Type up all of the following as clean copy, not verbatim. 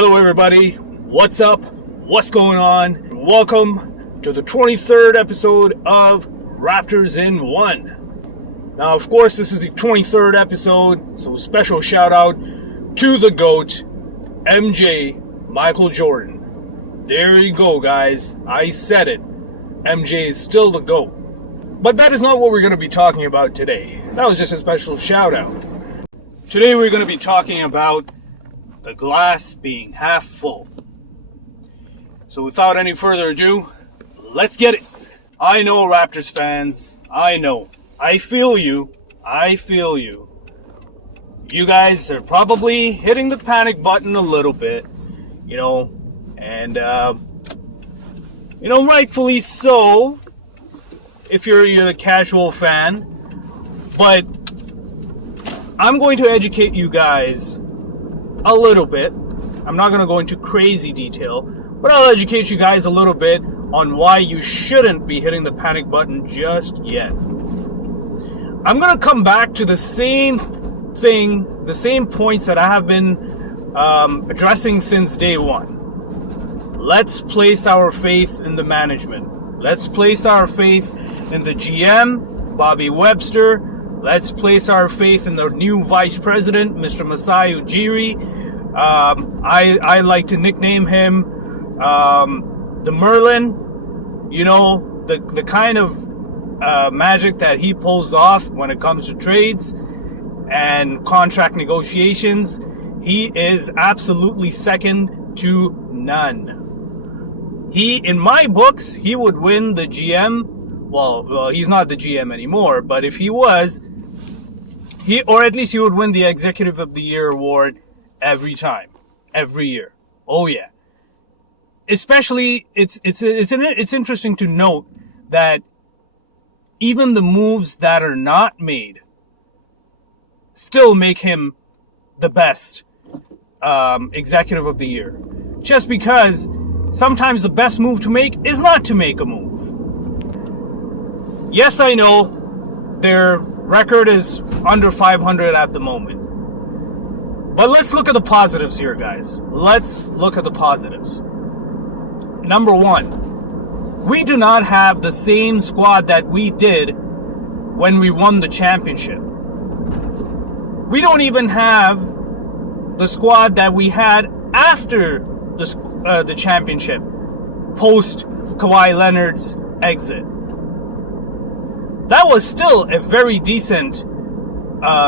Hello everybody, what's up, what's going on? Welcome to the 23rd episode of Raptors in 1. Now of course this is the 23rd episode, so special shout out to the GOAT, MJ Michael Jordan. There you go guys, I said it, MJ is still the GOAT. But that is not what we're going to be talking about today. That was just a special shout out. Today we're going to be talking about the glass being half full. So without any further ado, let's get it. I know Raptors fans, I know. I feel you. You guys are probably hitting the panic button a little bit, and rightfully so if you're the casual fan. But I'm going to educate you guys a little bit. I'm not going to go into crazy detail, but I'll educate you guys a little bit on why you shouldn't be hitting the panic button just yet. I'm going to come back to the same thing, the same points that I have been addressing since day one. Let's place our faith in the management. Let's place our faith in the GM, Bobby Webster. Let's place our faith in the new vice president, Mr. Masai Ujiri. I like to nickname him the Merlin. The kind of magic that he pulls off when it comes to trades and contract negotiations. He is absolutely second to none. In my books, he would win the GM. Well, he's not the GM anymore, but if he was, he would win the Executive of the Year award every year. Oh yeah. Especially, it's interesting to note that even the moves that are not made still make him the best Executive of the Year. Just because sometimes the best move to make is not to make a move. Yes, I know their record is under 500 at the moment. But let's look at the positives here, guys. Let's look at the positives. Number one, we do not have the same squad that we did when we won the championship. We don't even have the squad that we had after the championship, post Kawhi Leonard's exit. That was still a very decent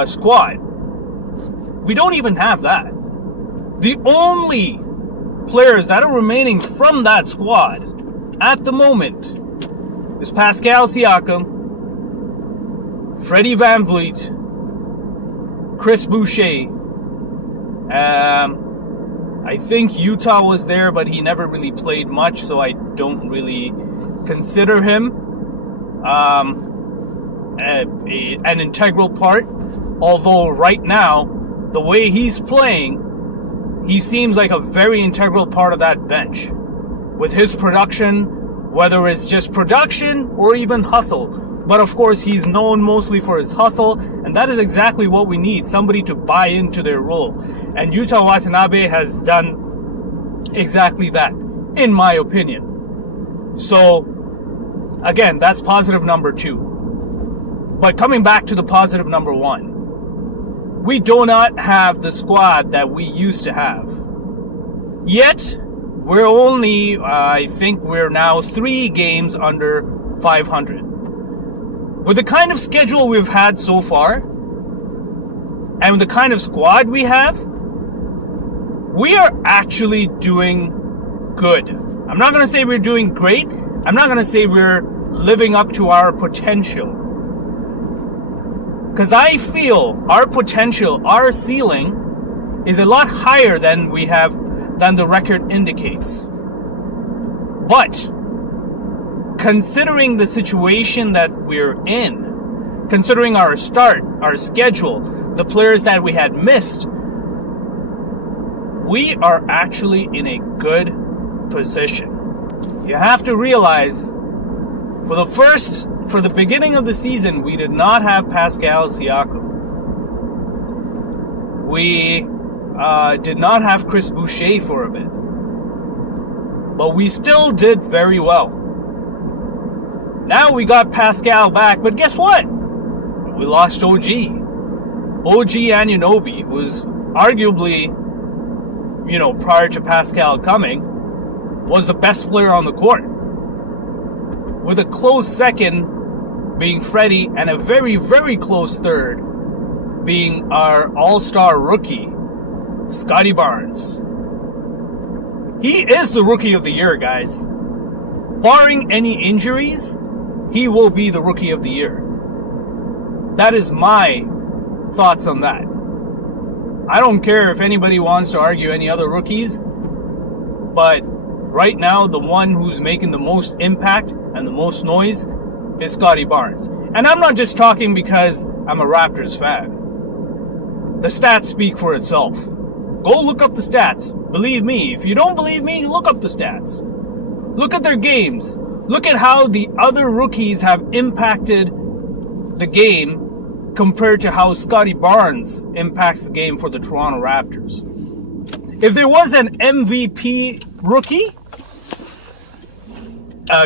squad. We don't even have that. The only players that are remaining from that squad at the moment is Pascal Siakam, Freddie VanVleet, Chris Boucher. I think Utah was there, but he never really played much, so I don't really consider him an integral part. Although right now, the way he's playing, he seems like a very integral part of that bench. With his production, whether it's just production or even hustle. But of course, he's known mostly for his hustle, and that is exactly what we need, somebody to buy into their role. And Yuta Watanabe has done exactly that, in my opinion. So, again, that's positive number 2. But coming back to the positive number 1, we do not have the squad that we used to have. Yet, we're only, I think we're now 3 games under 500. With the kind of schedule we've had so far, and with the kind of squad we have, we are actually doing good. I'm not going to say we're doing great. I'm not going to say we're living up to our potential. Because I feel our potential, our ceiling, is a lot higher than the record indicates. But considering the situation that we're in, considering our start, our schedule, the players that we had missed, we are actually in a good position. You have to realize, for the beginning of the season, we did not have Pascal Siakam. We did not have Chris Boucher for a bit. But we still did very well. Now we got Pascal back, but guess what? We lost OG. OG Anunoby was arguably, prior to Pascal coming, was the best player on the court. With a close second being Freddie and a very, very close third being our all-star rookie, Scotty Barnes. He is the rookie of the year, guys. Barring any injuries, he will be the rookie of the year. That is my thoughts on that. I don't care if anybody wants to argue any other rookies, but right now the one who's making the most impact and the most noise is Scotty Barnes. And I'm not just talking because I'm a Raptors fan. The stats speak for itself. Go look up the stats. Believe me. If you don't believe me, look up the stats. Look at their games. Look at how the other rookies have impacted the game compared to how Scotty Barnes impacts the game for the Toronto Raptors. If there was an MVP rookie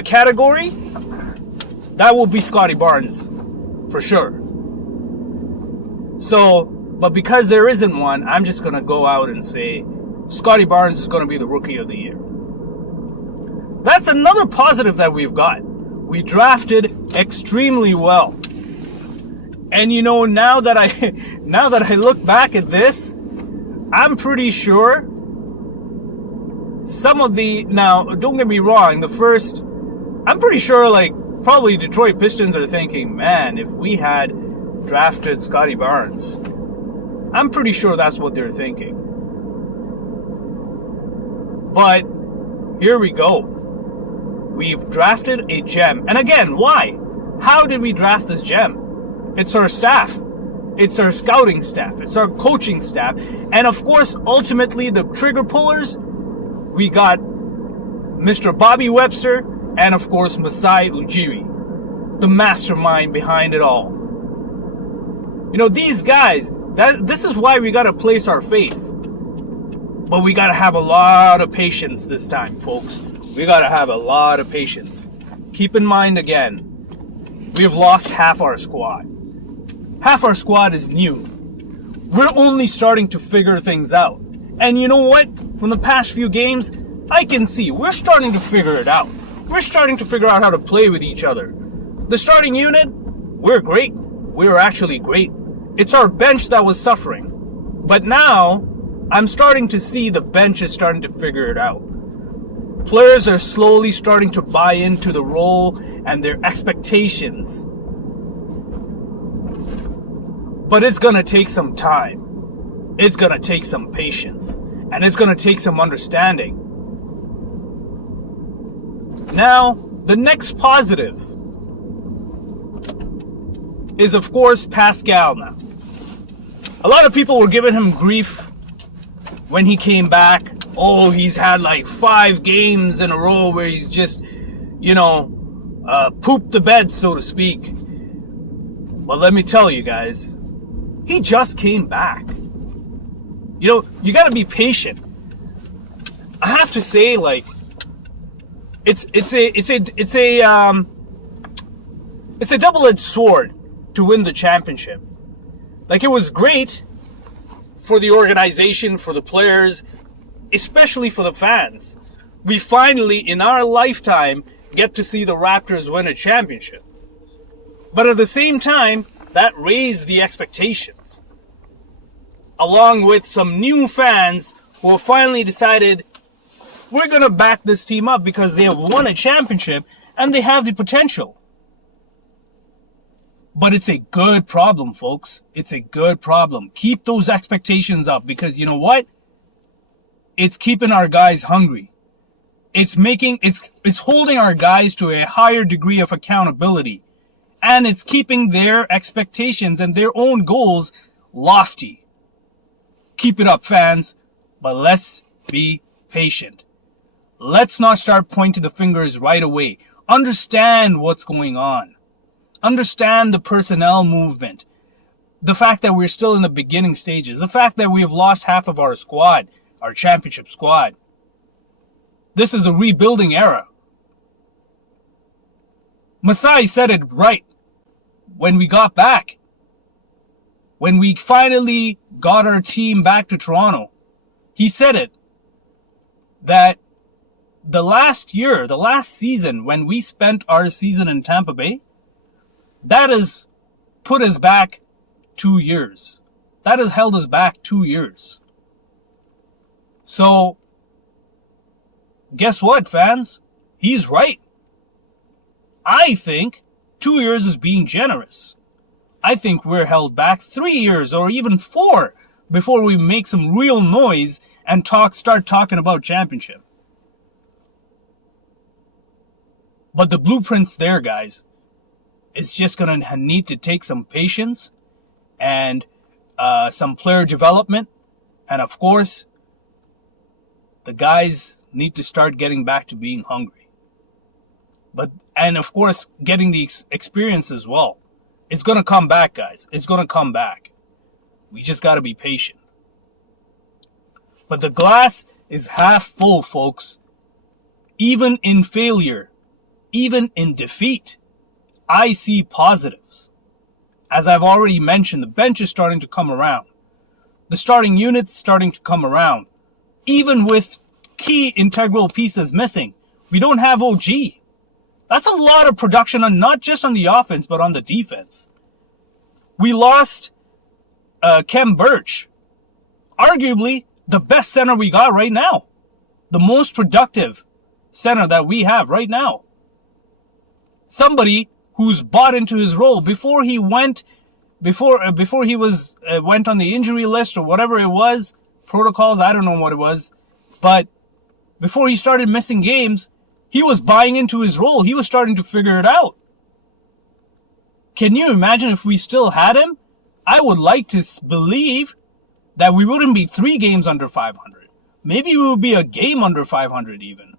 category, that will be Scotty Barnes for sure. But because there isn't one, I'm just going to go out and say Scotty Barnes is going to be the rookie of the year. That's another positive that we've got. We drafted extremely well. And now that I look back at this, I'm pretty sure now don't get me wrong, I'm pretty sure probably Detroit Pistons are thinking, man, if we had drafted Scotty Barnes, I'm pretty sure that's what they're thinking. But here we go. We've drafted a gem. And again, why? How did we draft this gem? It's our staff. It's our scouting staff. It's our coaching staff. And of course, ultimately, the trigger pullers, we got Mr. Bobby Webster and of course, Masai Ujiri, the mastermind behind it all. These guys, this is why we got to place our faith. But we got to have a lot of patience this time, folks. We got to have a lot of patience. Keep in mind again, we've lost half our squad. Half our squad is new. We're only starting to figure things out. And you know what? From the past few games, I can see we're starting to figure it out. We're starting to figure out how to play with each other. The starting unit, we're great. We're actually great. It's our bench that was suffering. But now, I'm starting to see the bench is starting to figure it out. Players are slowly starting to buy into the role and their expectations. But it's going to take some time. It's going to take some patience. And it's going to take some understanding. Now, the next positive is, of course, Pascal now. A lot of people were giving him grief when he came back. Oh, he's had 5 games in a row where he's just, pooped the bed, so to speak. But let me tell you guys, he just came back. You got to be patient. I have to say, it's a double-edged sword to win the championship. It was great for the organization, for the players, especially for the fans. We finally, in our lifetime, get to see the Raptors win a championship. But at the same time, that raised the expectations. Along with some new fans who have finally decided, we're going to back this team up because they have won a championship and they have the potential. But it's a good problem, folks. It's a good problem. Keep those expectations up because you know what? It's keeping our guys hungry. It's holding our guys to a higher degree of accountability. And it's keeping their expectations and their own goals lofty. Keep it up, fans. But let's be patient. Let's not start pointing the fingers right away. Understand what's going on. Understand the personnel movement. The fact that we're still in the beginning stages. The fact that we have lost half of our squad, our championship squad. This is a rebuilding era. Masai said it right when we got back. When we finally got our team back to Toronto. He said it. That the last season, when we spent our season in Tampa Bay, that has put us back 2 years. That has held us back 2 years. So, guess what, fans? He's right. I think 2 years is being generous. I think we're held back 3 years or even 4 before we make some real noise and start talking about championship. But the blueprint's there, guys. It's just going to need to take some patience and some player development. And of course, the guys need to start getting back to being hungry. And of course, getting the experience as well. It's going to come back, guys. It's going to come back. We just got to be patient. But the glass is half full, folks. Even in failure, even in defeat, I see positives. As I've already mentioned, the bench is starting to come around. The starting unit's starting to come around. Even with key integral pieces missing, we don't have OG. That's a lot of production, on not just on the offense, but on the defense. We lost Kem Birch. Arguably, the best center we got right now. The most productive center that we have right now. Somebody who's bought into his role before he went on the injury list or whatever it was, protocols, I don't know what it was, but before he started missing games, he was buying into his role. He was starting to figure it out. Can you imagine if we still had him? I would like to believe that we wouldn't be 3 games under 500. Maybe we would be a game under 500 even.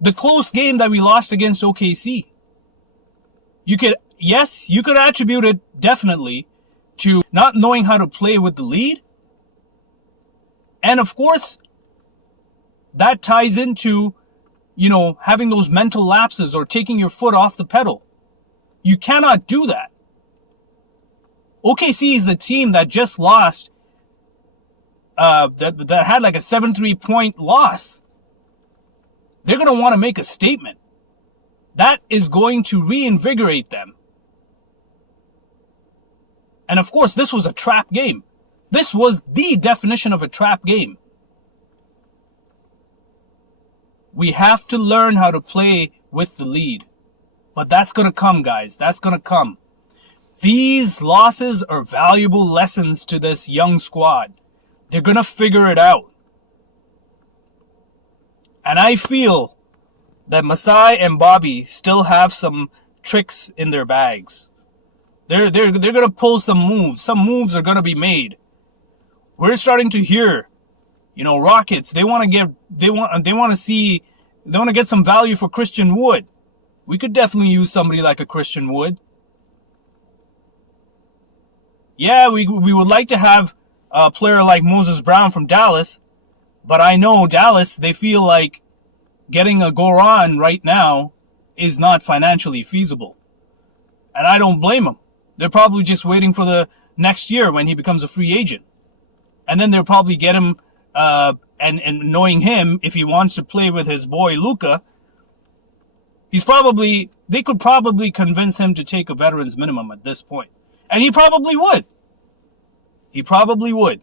The close game that we lost against OKC. You could attribute it definitely to not knowing how to play with the lead. And of course, that ties into, having those mental lapses or taking your foot off the pedal. You cannot do that. OKC is the team that just lost, that had like a 7-3 point loss. They're going to want to make a statement. That is going to reinvigorate them. And of course, this was a trap game. This was the definition of a trap game. We have to learn how to play with the lead. But that's going to come, guys. That's going to come. These losses are valuable lessons to this young squad. They're going to figure it out. And I feel that Masai and Bobby still have some tricks in their bags. They're going to pull some moves. Some moves are going to be made. We're starting to hear, Rockets, they want to get some value for Christian Wood. We could definitely use somebody like a Christian Wood. Yeah, we would like to have a player like Moses Brown from Dallas, but I know Dallas, they feel like getting a Goran right now is not financially feasible. And I don't blame them. They're probably just waiting for the next year when he becomes a free agent. And then they'll probably get him, and knowing him, if he wants to play with his boy Luka, they could probably convince him to take a veteran's minimum at this point. And he probably would. He probably would.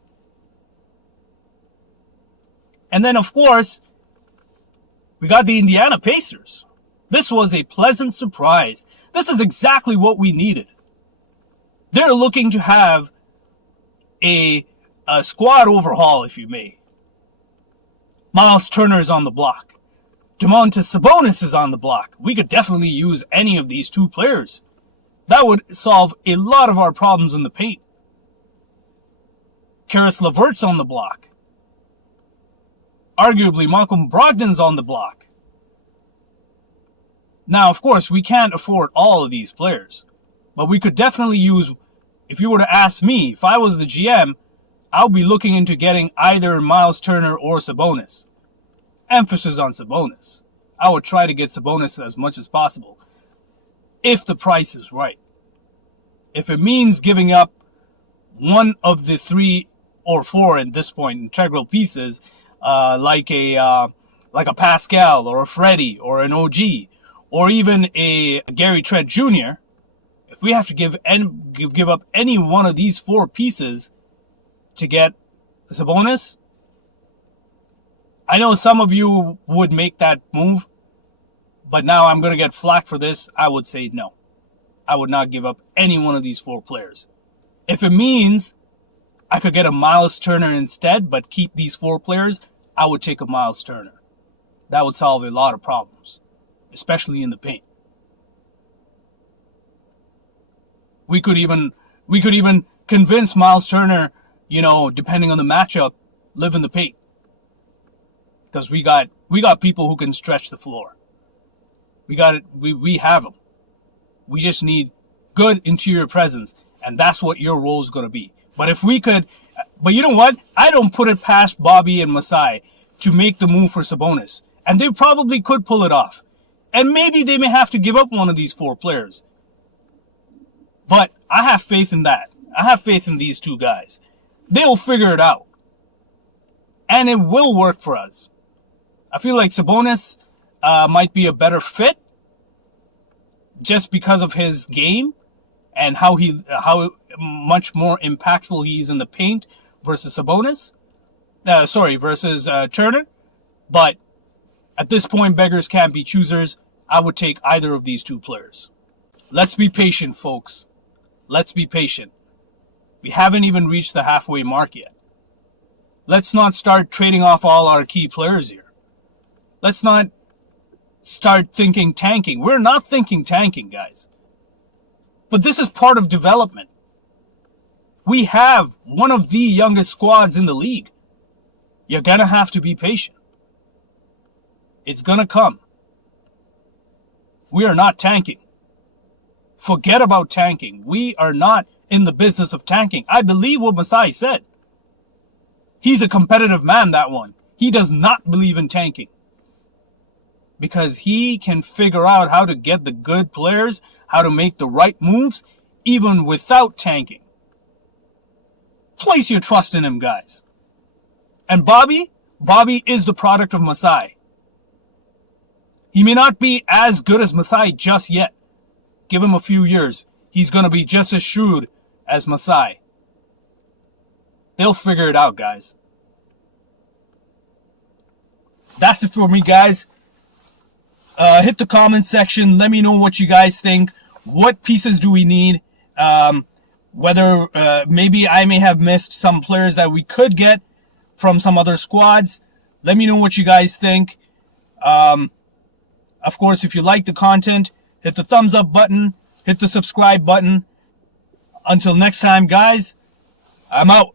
And then, of course, we got the Indiana Pacers. This was a pleasant surprise. This is exactly what we needed. They're looking to have a squad overhaul, if you may. Miles Turner's on the block. Domantas Sabonis is on the block. We could definitely use any of these 2 players. That would solve a lot of our problems in the paint. Karis LeVert's on the block. Arguably, Malcolm Brogdon's on the block. Now, of course, we can't afford all of these players. But we could definitely use, if you were to ask me, if I was the GM, I'll be looking into getting either Miles Turner or Sabonis. Emphasis on Sabonis. I would try to get Sabonis as much as possible, if the price is right. If it means giving up one of the 3 or 4 at this point integral pieces, like a Pascal or a Freddie or an OG or even a Gary Trent Jr., if we have to give up any one of these 4 pieces to get Sabonis, I know some of you would make that move, but now I'm going to get flack for this. I would say no. I would not give up any one of these 4 players. If it means I could get a Miles Turner instead, but keep these 4 players, I would take a Miles Turner. That would solve a lot of problems, especially in the paint. We could even convince Miles Turner, depending on the matchup, live in the paint. Because we got people who can stretch the floor. We have them. We just need good interior presence, and that's what your role is going to be. But you know what? I don't put it past Bobby and Masai to make the move for Sabonis, and they probably could pull it off. And maybe they may have to give up one of these 4 players. But I have faith in that. I have faith in these 2 guys. They'll figure it out. And it will work for us. I feel like Sabonis might be a better fit just because of his game and how much more impactful he is in the paint versus versus Turner. But at this point, beggars can't be choosers. I would take either of these 2 players. Let's be patient, folks. Let's be patient. We haven't even reached the halfway mark yet. Let's not start trading off all our key players here. Let's not start thinking tanking. We're not thinking tanking, guys. But this is part of development. We have one of the youngest squads in the league. You're going to have to be patient. It's going to come. We are not tanking. Forget about tanking. We are not in the business of tanking. I believe what Masai said. He's a competitive man, that one. He does not believe in tanking. Because he can figure out how to get the good players, how to make the right moves, even without tanking. Place your trust in him, guys. And Bobby is the product of Masai. He may not be as good as Masai just yet. Give him a few years. He's going to be just as shrewd as Masai. They'll figure it out, guys. That's it for me, guys. Hit the comment section. Let me know what you guys think. What pieces do we need? Whether maybe I may have missed some players that we could get from some other squads. Let me know what you guys think. Of course, if you like the content, hit the thumbs up button. Hit the subscribe button. Until next time, guys, I'm out.